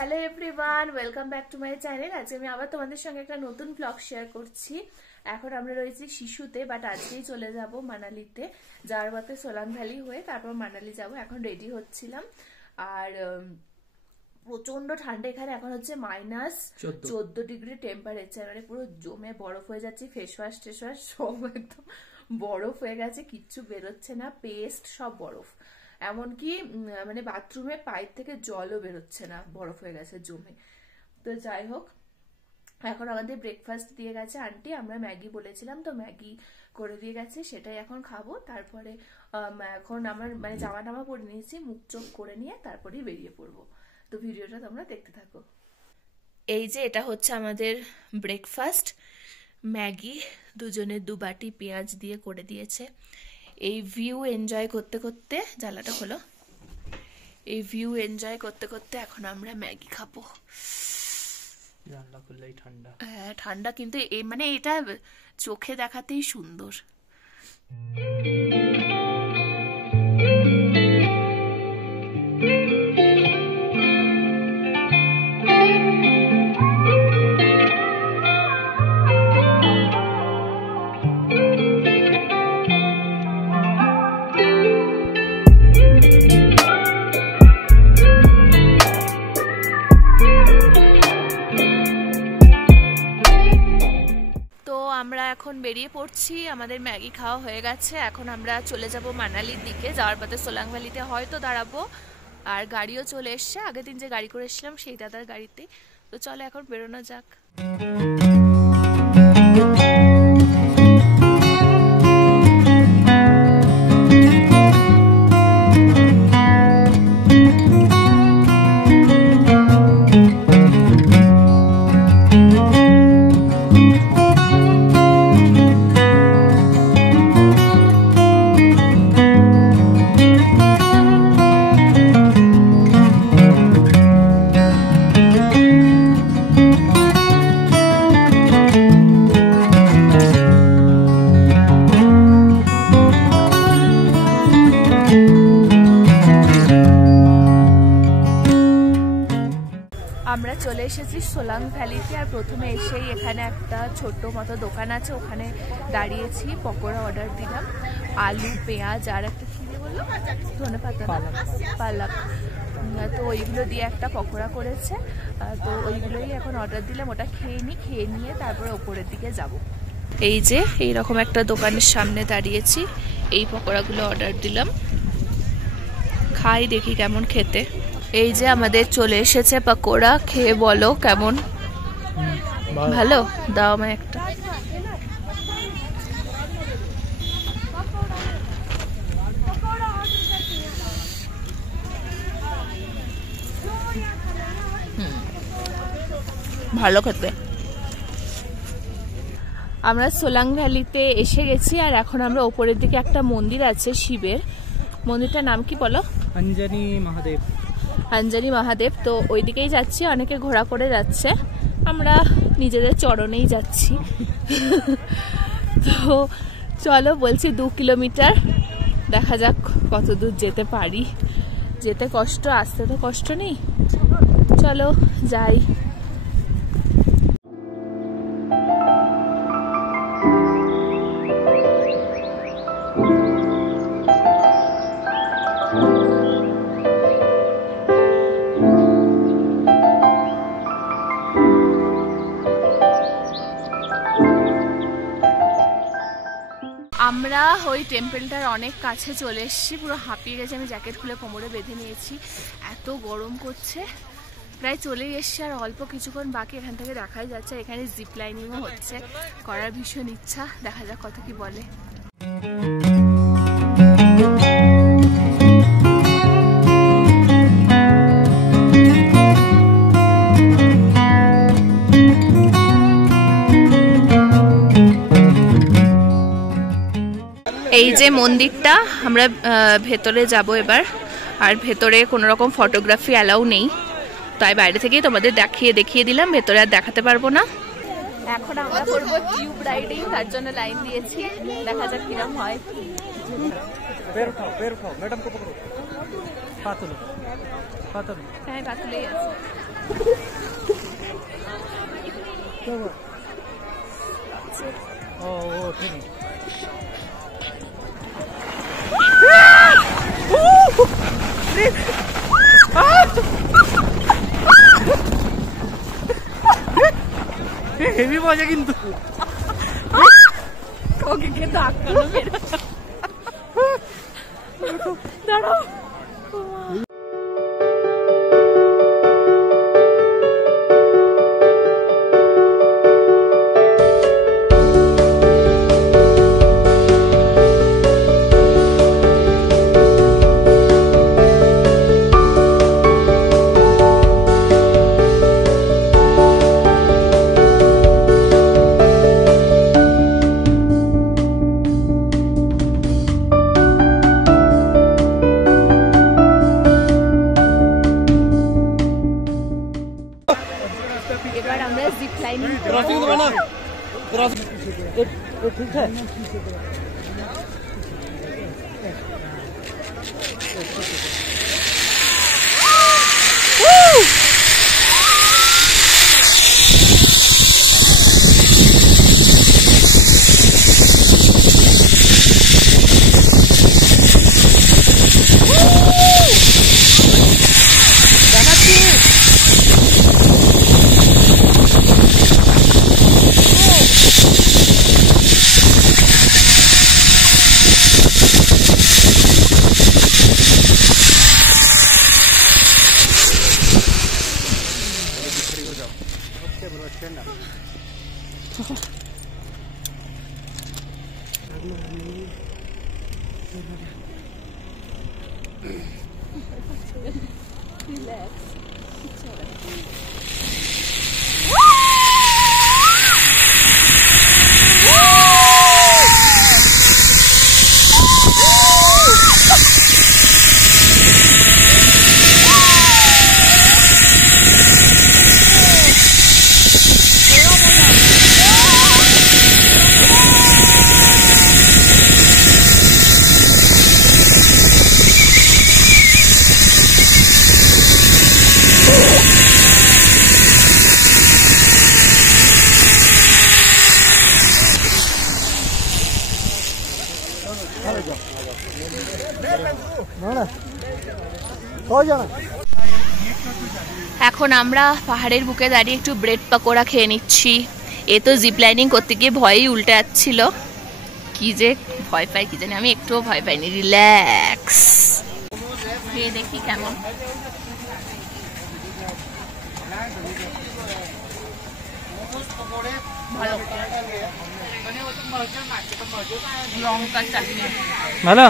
Hello everyone, welcome back to my channel. আজকে আমি আবার তোমাদের সঙ্গে একটা নতুন ব্লগ শেয়ার করছি। এখন আমরা রয়েছি শিশুতে, বাট আজকেই চলে যাব মানালিতে। যাওয়ার পথে সোলাং ভ্যালি হয়ে তারপর মানালি যাব। এখন রেডি হচ্ছিলাম। আর প্রচন্ড ঠান্ডা এখানে, এখন হচ্ছে -14 ডিগ্রি টেম্পারেচার, মানে পুরো জমে বরফ হয়ে যাচ্ছে। ফেস ওয়াশ সব একদম বরফ হয়ে গেছে, কিচ্ছু বেরোচ্ছে না, পেস্ট সব বরফ। এমনকি মানে বাথরুমে পাইপ থেকে জলও বেরোচ্ছে না, বরফ হয়ে গেছে জমে। তো যাই হোক, এখন আমাদের ব্রেকফাস্ট দিয়ে গেছে আন্টি। আমরা ম্যাগি বলেছিলাম, তো ম্যাগি করে দিয়ে গেছে, সেটাই এখন খাবো। তারপরে এখন আমার মানে জামা টামা পরে নিয়েছি, মুখ চোখ করে নিয়ে তারপরেই বেরিয়ে পড়বো। তো ভিডিওটা তোমরা দেখতে থাকো। এই যে এটা হচ্ছে আমাদের ব্রেকফাস্ট, ম্যাগি, দুজনে 2 বাটি পেঁয়াজ দিয়ে করে দিয়েছে। এই ভিউ এনজয় করতে করতে, জ্বালাটা হলো, এই ভিউ এনজয় করতে করতে এখন আমরা ম্যাগি খাবো। হ্যাঁ ঠান্ডা, কিন্তু মানে এটা চোখে দেখাতেই সুন্দর। আমরা এখন বেরিয়ে পড়ছি, আমাদের ম্যাগি খাওয়া হয়ে গেছে। এখন আমরা চলে যাব মানালির দিকে। যাওয়ার পথে সোলাং ভ্যালিতে হয়তো দাঁড়াবো। আর গাড়িও চলে এসছে, আগের দিন যে গাড়ি করে এসেছিলাম সেই দাদার গাড়িতে। তো চলো এখন বেরোনো যাক। আমরা চলে এসেছি সোলাং ভ্যালিতে। আর প্রথমে এসেই এখানে একটা ছোট্ট মতো দোকান আছে, ওখানে দাঁড়িয়েছি, পকোড়া অর্ডার দিলাম। আলু, পেঁয়াজ আর একটা খিদে বললো ধনেপাতা, পালক, তো ওইগুলো দিয়ে একটা পকোড়া করেছে। তো ওইগুলোই এখন অর্ডার দিলাম, ওটা খেয়ে নিয়ে তারপরে ওপরের দিকে যাব। এই যে এইরকম একটা দোকানের সামনে দাঁড়িয়েছি, এই পকোড়াগুলো অর্ডার দিলাম, খাই দেখি কেমন খেতে। এই যে আমাদের চলে এসেছে পকোড়া, খেয়ে বলো কেমন। ভালো, দাও আমায় একটা। ভালো খেতে। আমরা সোলাং ভ্যালিতে এসে গেছি। আর এখন আমরা ওপরের দিকে একটা মন্দির আছে শিবের, মন্দিরটার নাম কি বলো? অঞ্জনি মহাদেব। তো ওই দিকেই যাচ্ছি, অনেকে ঘোড়া করে যাচ্ছে, আমরা নিজেদের চরণেই যাচ্ছি। তো চলো, বলছি 2 কিলোমিটার, দেখা যাক কত দূর যেতে পারি। যেতে কষ্ট, আসতে তো কষ্ট নেই। চলো যাই। আমরা ওই টেম্পলটার অনেক কাছে চলে এসেছি, পুরো হাঁপিয়ে গেছে। আমি জ্যাকেট খুলে কোমরে বেঁধে নিয়েছি, এত গরম করছে। প্রায় চলেই এসছি, আর অল্প কিছুক্ষণ বাকি। এখান থেকে দেখাই যাচ্ছে এখানে জিপ লাইনিংও হচ্ছে, করার ভীষণ ইচ্ছা, দেখা যাক কত কি বলে। এই যে মন্দিরটা, আমরা ভেতরে যাব এবার। আর ভেতরে কোনো রকম ফটোগ্রাফি অ্যালাউ নেই, তাই বাইরে থেকেই তোমাদের দেখিয়ে দিলাম, ভেতরে আর দেখাতে পারবো না। এখন আমরা করবো টিউব রাইডিং, তার জন্য লাইন দিয়েছি, দেখা যাক কিরম হয়। পাতল পাতল হ্যাঁ পাতলেই আছে ও ও ঠিক হেভি মজা কিন্তু ওকে কে ধাক্কালো মেরে দাঁড়াও क्रॉसिंग दबाना क्रॉसिंग ठीक है এখন আমরা পাহাড়ের বুকে দাঁড়িয়ে একটু ব্রেড পাকোড়া খেয়ে নিচ্ছি। এ তো জিপ লাইনিং করতে গিয়ে ভয়ই উল্টে যাচ্ছিল, কি যে ভয় পাই কি জানি, আমি একটুও ভয় পাইনি, রিল্যাক্স। খেয়ে দেখি কেমন। ভালো লঙ্কার চাটনি ভালো।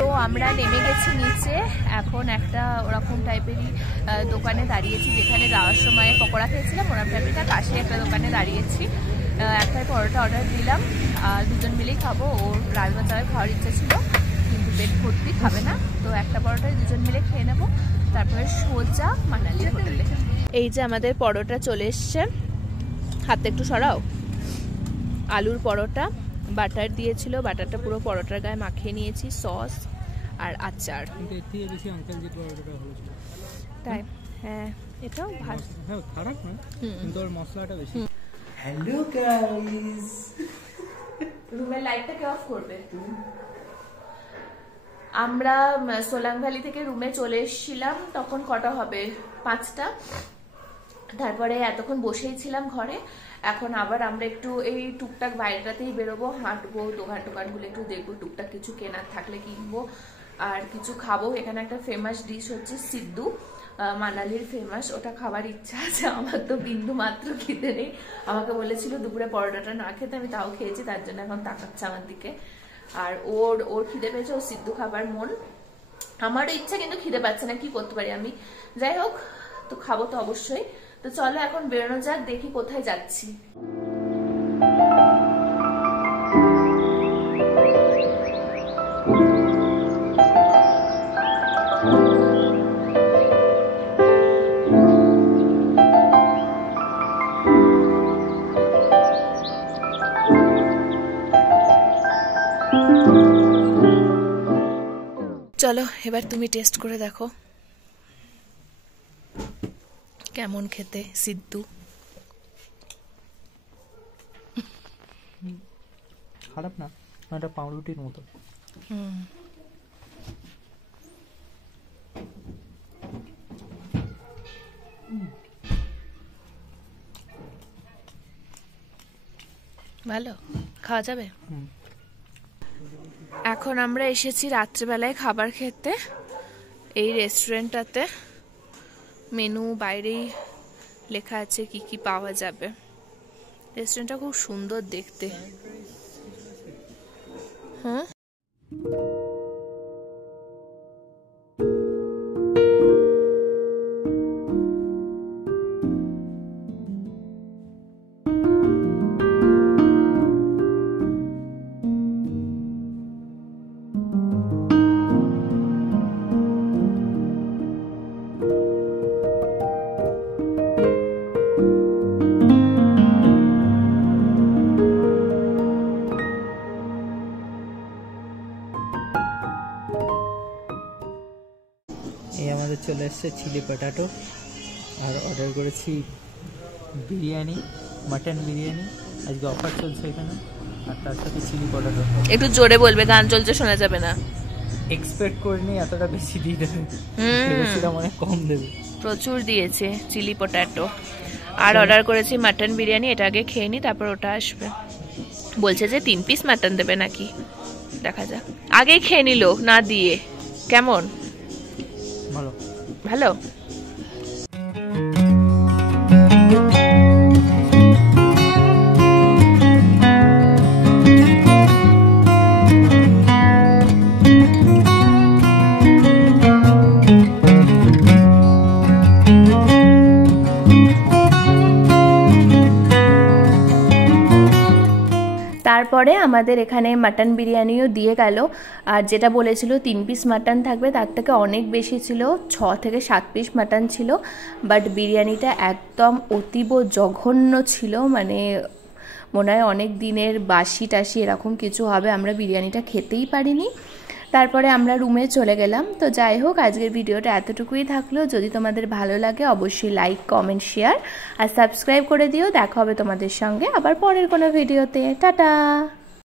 তো আমরা নেমে গেছি নিচে, এখন একটা ওরকম টাইপেরই দোকানে দাঁড়িয়েছি যেখানে যাওয়ার সময় পকোড়া খেয়েছিলাম, ওরকম টাইপের তার পাশে একটা দোকানে দাঁড়িয়েছি। একটাই পরোটা অর্ডার দিলাম, দুজন মিলেই খাবো। ওর রাজমা চাওয়ায় খাওয়ার ইচ্ছা ছিল কিন্তু পেট ভর্তি খাবে না, তো একটা পরোটায় দুজন মিলে খেয়ে নেবো, তারপরে সোজা মানালি হোটেলে। এই যে আমাদের পরোটা চলে এসছে, হাতে একটু সরাও। আলুর পরোটা, বাটার দিয়েছিল, বাটারটা পুরো পরোটার গায়ে মাখিয়ে নিয়েছি, সস আর আচার। তাই হ্যাঁ, এটাও খারাপ না কিন্তু ওর মশলাটা বেশি। হ্যালো গাইস, রুমের লাইটটা কে অফ করবে? আমরা সোলাং ভ্যালি থেকে রুমে চলে এসেছিলাম, তখন কটা হবে, 5টা। তারপরে এতক্ষণ বসেই ছিলাম ঘরে, এখন আবার আমরা একটু এই টুকটাক বাইরেটাতেই বেরোবো, হাঁটবো, দোকান টোকানগুলো একটু দেখবো, টুকটাক কিছু কেনার থাকলে কিনবো আর কিছু খাবো। এখানে একটা ফেমাস ডিশ হচ্ছে সিদ্ধু, মানালির ফেমাস, ওটা খাবার ইচ্ছা আছে আমার। তো বিন্দু মাত্র খেতে নেই, আমাকে বলেছিল দুপুরে পরোটাটা না খেতে, আমি তাও খেয়েছি, তার জন্য এখন তাকাচ্ছে আমার দিকে। আর ওর খিদে পেয়েছে, ও সিদ্ধু খাবার মন, আমারও ইচ্ছা কিন্তু খিদে পাচ্ছে না, কি করতে পারি আমি। যাই হোক, তো খাবো তো অবশ্যই। তো চলো এখন বেরোনো যাক, দেখি কোথায় যাচ্ছি। চলো এবার তুমি টেস্ট করে দেখো কেমন খেতে সিদ্ধু। খারাপ না, এটা পাউরুটির মতো। ভালো, খাওয়া যাবে। এখন আমরা এসেছি রাত্রেবেলায় খাবার খেতে এই রেস্টুরেন্টটাতে। মেনু বাইরেই লেখা আছে কি কি পাওয়া যাবে। রেস্টুরেন্টটা খুব সুন্দর দেখতে। হ্যাঁ, এই আমাদের চলে এসছে চিলি পটাটো, আর অর্ডার করেছি বিরিয়ানি, মাটন বিরিয়ানি। আজকে অফার চলছে এখানে, আর তার সাথে চিলি পটাটো। একটু জোরে বলবে, গান চলছে শোনা যাবে না। এক্সপেক্ট করিনি এতটা বেশি দিয়ে দেবে, ভেবেছিলাম অনেক কম দেবে। প্রচুর দিয়েছে চিলি পটাটো। আর অর্ডার করেছি মাটন বিরিয়ানি, এটা আগে খেয়ে নি তারপর ওটা আসবে। বলছে যে 3 পিস মাটন দেবে নাকি, দেখা যাক। আগেই খেয়ে নিল না দিয়ে। কেমন? ভালো ভালো। তারপরে আমাদের এখানে মাটন বিরিয়ানিও দিয়ে গেল। আর যেটা বলেছিল 3 পিস মাটন থাকবে, তার থেকে অনেক বেশি ছিল, 6 থেকে 7 পিস মাটন ছিল। বাট বিরিয়ানিটা একদম অতীব জঘন্য ছিল, মানে মনে হয় অনেক দিনের বাসি টাসি এরকম কিছু হবে। আমরা বিরিয়ানিটা খেতেই পারিনি। তারপরে আমরা রুমে চলে গেলাম। তো যাই হোক, আজকের ভিডিওটা এতটুকুই থাকলো। যদি তোমাদের ভালো লাগে অবশ্যই লাইক, কমেন্ট, শেয়ার আর সাবস্ক্রাইব করে দিও। দেখা হবে তোমাদের সঙ্গে আবার পরের কোনো ভিডিওতে। টাটা।